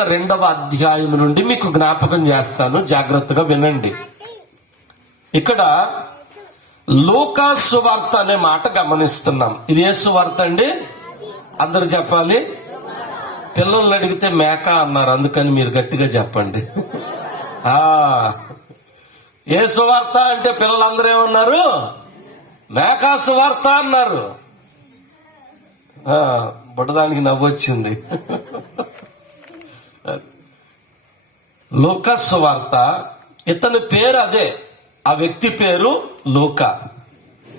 సువార్త రెండవ అధ్యాయం నుండి మీకు జ్ఞాపకం చేస్తాను. జాగ్రత్తగా వినండి. ఇక్కడ లోకా సువార్త అనే మాట గమనిస్తున్నాం. ఇది ఏ సువార్త అండి? అందరు చెప్పాలి? పిల్లల్ని అడిగితే మేక అన్నారు. అందుకని మీరు గట్టిగా చెప్పండి. ఆ ఏ సువార్త అంటే పిల్లలందరూ ఏమన్నారు? మేకా సువార్త అన్నారు. ఆ, బుడదానికి నవ్వొచ్చింది. లోక వార్త ఇతని పేరు అదే. ఆ వ్యక్తి పేరు లోక.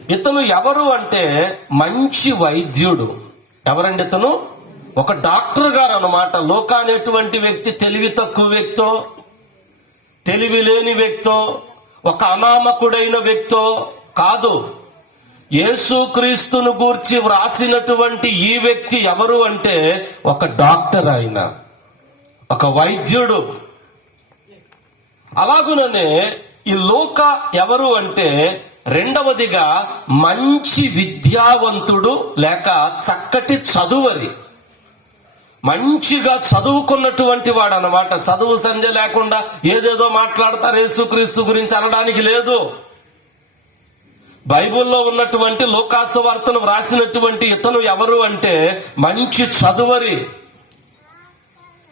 ఇతను ఎవరు అంటే మంచి వైద్యుడు. ఎవరండి ఇతను? ఒక డాక్టర్ గారు అనమాట లోక అనేటువంటి వ్యక్తి తెలివి తక్కువ వ్యక్తో తెలివి లేని వ్యక్తో ఒక అనామకుడైన వ్యక్తో కాదు. యేసుక్రీస్తును గూర్చి వ్రాసినటువంటి ఈ వ్యక్తి ఎవరు అంటే ఒక డాక్టర్ ఆయన. ఒక వైద్యుడు. అలాగుననే ఈ లోక ఎవరు అంటే రెండవదిగా మంచి విద్యావంతుడు లేక చక్కటి చదువరి. మంచిగా చదువుకున్నటువంటి వాడు అనమాట చదువు సంధ్య లేకుండా ఏదేదో మాట్లాడతారు యేసుక్రీస్తు గురించి అనడానికి లేదు. బైబిల్లో ఉన్నటువంటి లోకాసు వార్తను వ్రాసినటువంటి ఇతను ఎవరు అంటే మంచి చదువరి.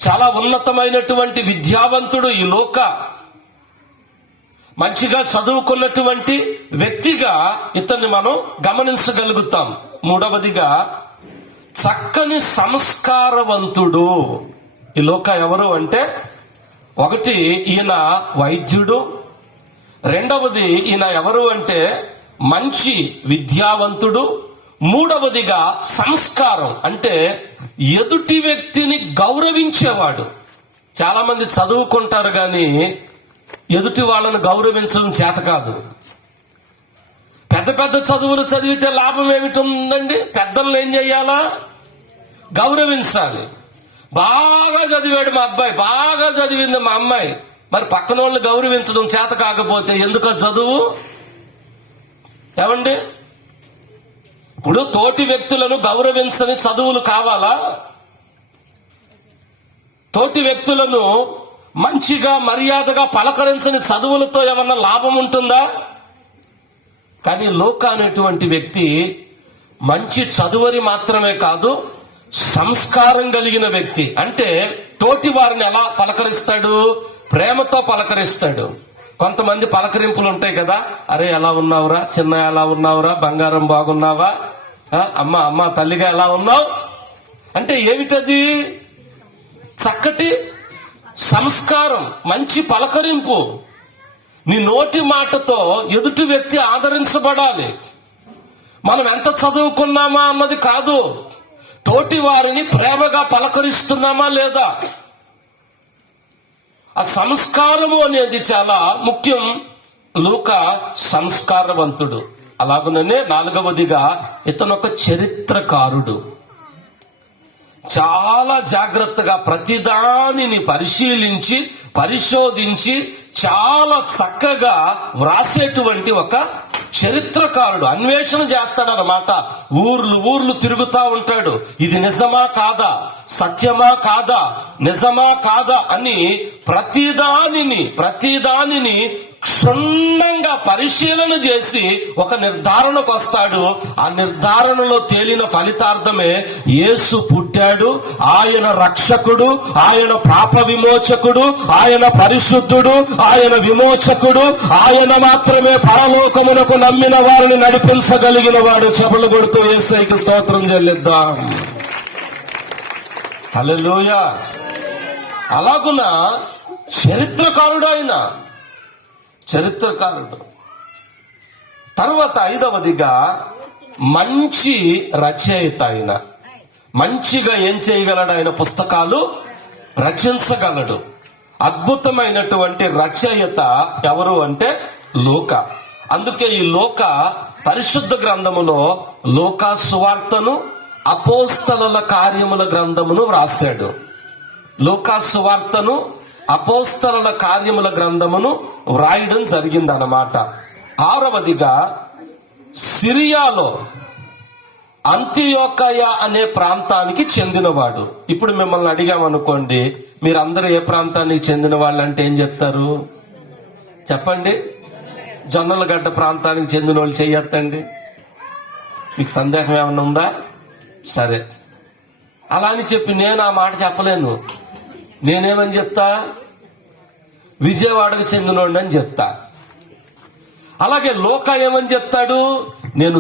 చాలా ఉన్నతమైనటువంటి విద్యావంతుడు ఈ లోక. మంచిగా చదువుకున్నటువంటి వ్యక్తిగా ఇతన్ని మనం గమనించగలుగుతాం. మూడవదిగా చక్కని సంస్కారవంతుడు. ఈ లోక ఎవరు అంటే ఒకటి ఈయన వైద్యుడు రెండవది ఈయన ఎవరు అంటే మంచి విద్యావంతుడు మూడవదిగా సంస్కారం. అంటే ఎదుటి వ్యక్తిని గౌరవించేవాడు. చాలా మంది చదువుకుంటారు కానీ ఎదుటి వాళ్ళను గౌరవించడం చేత కాదు. పెద్ద పెద్ద చదువులు చదివితే లాభం ఏమిటి ఉందండి పెద్దలను ఏం చెయ్యాలా? గౌరవించాలి. బాగా చదివాడు మా అబ్బాయి బాగా చదివింది మా అమ్మాయి. మరి పక్కన వాళ్ళని గౌరవించడం చేత కాకపోతే ఎందుకు చదువు? ఏమండి? ఇప్పుడు తోటి వ్యక్తులను గౌరవించని చదువులు కావాలా? తోటి వ్యక్తులను మంచిగా మర్యాదగా పలకరించని చదువులతో ఏమన్నా లాభం ఉంటుందా? కానీ లోక అనేటువంటి వ్యక్తి మంచి చదువని మాత్రమే కాదు సంస్కారం కలిగిన వ్యక్తి. అంటే తోటి వారిని ఎలా పలకరిస్తాడు? ప్రేమతో పలకరిస్తాడు. కొంతమంది పలకరింపులు ఉంటాయి కదా అరే ఎలా ఉన్నావురా? చిన్న ఎలా ఉన్నావురా? బంగారం బాగున్నావా? అమ్మ అమ్మ తల్లిగా ఎలా ఉన్నావు? అంటే ఏమిటది? చక్కటి సంస్కారం మంచి పలకరింపు. నీ నోటి మాటతో ఎదుటి వ్యక్తి ఆదరించబడాలి. మనం ఎంత చదువుకున్నామా అన్నది కాదు. తోటి వారిని ప్రేమగా పలకరిస్తున్నామా లేదా? ఆ సంస్కారము అనేది చాలా ముఖ్యం. లూక సంస్కారవంతుడు. అలాగనే నాలుగవదిగా ఇతను ఒక చరిత్రకారుడు. చాలా జాగ్రత్తగా ప్రతిదానిని పరిశీలించి పరిశోధించి చాలా చక్కగా వ్రాసేటువంటి ఒక చరిత్రకారుడు. అన్వేషణ చేస్తాడనమాట ఊర్లు ఊర్లు తిరుగుతా ఉంటాడు. ఇది నిజమా కాదా? సత్యమా కాదా? నిజమా కాదా అని ప్రతిదానిని ప్రతిదానిని క్షుణ్ణంగా పరిశీలన చేసి ఒక నిర్ధారణకు వస్తాడు. ఆ నిర్ధారణలో తేలిన ఫలితార్థమే యేసు పుట్టాడు. ఆయన రక్షకుడు ఆయన పాప విమోచకుడు ఆయన పరిశుద్ధుడు ఆయన విమోచకుడు ఆయన మాత్రమే పరలోకమునకు నమ్మిన వారిని నడిపించగలిగిన వాడు. చెబులు కొడుతూ ఏసైకి స్తోత్రం చెల్లిద్దాం. హల్లెలూయ. అలాగున చరిత్రకారుడు ఆయన చరిత్రకారుడు. తర్వాత ఐదవదిగా మంచి రచయిత ఆయన మంచిగా ఏం చేయగలడు ఆయన పుస్తకాలు? రచించగలడు. అద్భుతమైనటువంటి రచయిత ఎవరు అంటే లోక. అందుకే ఈ లోక పరిశుద్ధ గ్రంథములో లోక సువార్తను అపోస్తల కార్యముల గ్రంథమును వ్రాసాడు లోకా వార్తను అపోస్తల కార్యముల గ్రంథమును వ్రాయడం జరిగిందన్నమాట. ఆరవదిగా సిరియాలో అంత్యోకయ అనే ప్రాంతానికి చెందినవాడు. ఇప్పుడు మిమ్మల్ని అడిగామనుకోండి మీరందరూ ఏ ప్రాంతానికి చెందిన వాళ్ళు అంటే ఏం చెప్తారు? చెప్పండి. జొన్నలగడ్డ ప్రాంతానికి చెందిన వాళ్ళు చెయ్యొద్దండి. మీకు సందేహం ఏమైనా ఉందా? సరే. అలా అని చెప్పి నేను ఆ మాట చెప్పలేను. నేనేమని చెప్తా? విజయవాడకు చెందినోడిని అని చెప్తా. అలాగే లోక ఏమని చెప్తాడు? నేను